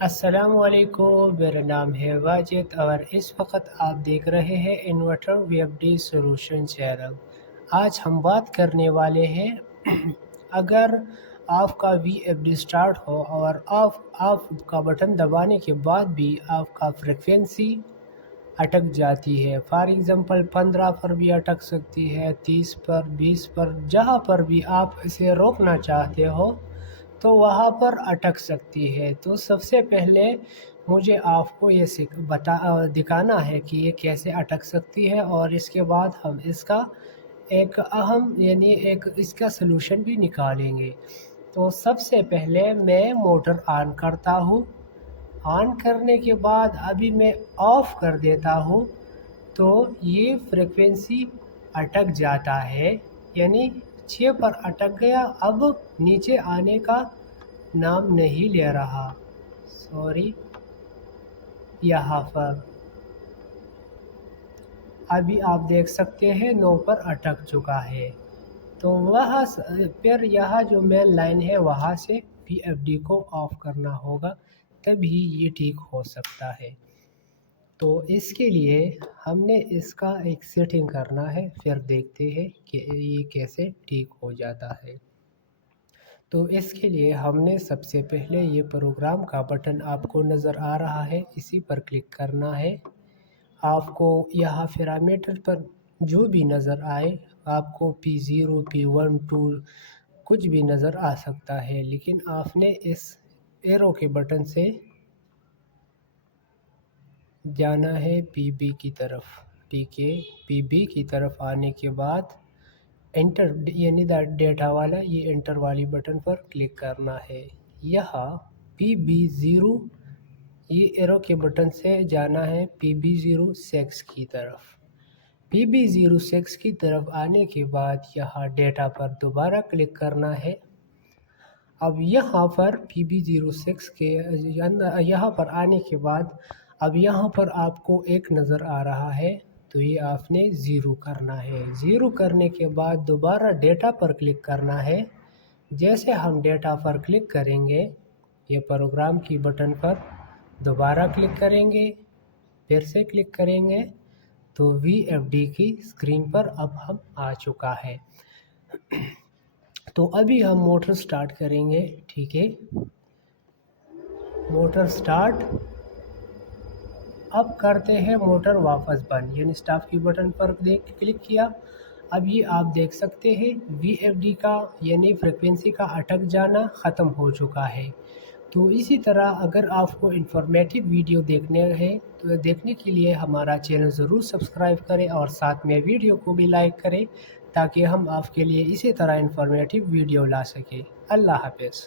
السلام علیکم، میرا نام ہے واجد اور اس وقت آپ دیکھ رہے ہیں انورٹر وی ایف ڈی سولوشن چینل۔ آج ہم بات کرنے والے ہیں اگر آپ کا وی ایف ڈی سٹارٹ ہو اور آپ کا بٹن دبانے کے بعد بھی آپ کا فریکوینسی اٹک جاتی ہے، فار ایگزامپل 15 پر بھی اٹک سکتی ہے، 30 پر، 20 پر، جہاں پر بھی آپ اسے روکنا چاہتے ہو تو وہاں پر اٹک سکتی ہے۔ تو سب سے پہلے مجھے آپ کو یہ دکھانا ہے کہ یہ کیسے اٹک سکتی ہے، اور اس کے بعد ہم اس کا ایک اہم اس کا سلوشن بھی نکالیں گے۔ تو سب سے پہلے میں موٹر آن کرتا ہوں۔ آن کرنے کے بعد ابھی میں آف کر دیتا ہوں تو یہ فریکوینسی اٹک جاتا ہے، یعنی 6 پر اٹک گیا، اب نیچے آنے کا نام نہیں لے رہا۔ سوری، یہاں پر ابھی آپ دیکھ سکتے ہیں 9 پر اٹک چکا ہے۔ تو وہاں پھر یہاں جو مین لائن ہے وہاں سے پی ایف ڈی کو آف کرنا ہوگا، تبھی یہ ٹھیک ہو سکتا ہے۔ تو اس کے لیے ہم نے اس کا ایک سیٹنگ کرنا ہے، پھر دیکھتے ہیں کہ یہ کیسے ٹھیک ہو جاتا ہے۔ تو اس کے لیے ہم نے سب سے پہلے یہ پروگرام کا بٹن آپ کو نظر آ رہا ہے، اسی پر کلک کرنا ہے۔ آپ کو یہاں پیرامیٹر پر جو بھی نظر آئے، آپ کو P0 P1 2 کچھ بھی نظر آ سکتا ہے، لیکن آپ نے اس ایرو کے بٹن سے جانا ہے پی بی کی طرف، ٹھیک ہے۔ پی بی کی طرف آنے کے بعد انٹر یعنی ڈیٹا والا یہ انٹر والی بٹن پر کلک کرنا ہے۔ یہاں PB0 یہ ایرو کے بٹن سے جانا ہے PB06 کی طرف۔ PB06 کی طرف آنے کے بعد یہاں ڈیٹا پر دوبارہ کلک کرنا ہے۔ اب یہاں پر PB06 کے یہاں پر آنے کے بعد اب یہاں پر آپ کو ایک نظر آ رہا ہے، تو یہ آپ نے 0 کرنا ہے۔ 0 کرنے کے بعد دوبارہ ڈیٹا پر کلک کرنا ہے۔ جیسے ہم ڈیٹا پر کلک کریں گے، یہ پروگرام کی بٹن پر دوبارہ کلک کریں گے، پھر سے کلک کریں گے، تو وی ایف ڈی کی اسکرین پر اب ہم آ چکا ہے۔ تو ابھی ہم موٹر سٹارٹ کریں گے، ٹھیک ہے۔ موٹر سٹارٹ، اب کرتے ہیں موٹر واپس بند، یعنی سٹاپ کی بٹن پر کلک کیا۔ اب یہ آپ دیکھ سکتے ہیں وی ایف ڈی کا یعنی فریکوینسی کا اٹک جانا ختم ہو چکا ہے۔ تو اسی طرح اگر آپ کو انفارمیٹیو ویڈیو دیکھنے ہیں تو دیکھنے کے لیے ہمارا چینل ضرور سبسکرائب کریں اور ساتھ میں ویڈیو کو بھی لائک کریں، تاکہ ہم آپ کے لیے اسی طرح انفارمیٹیو ویڈیو لا سکیں۔ اللہ حافظ۔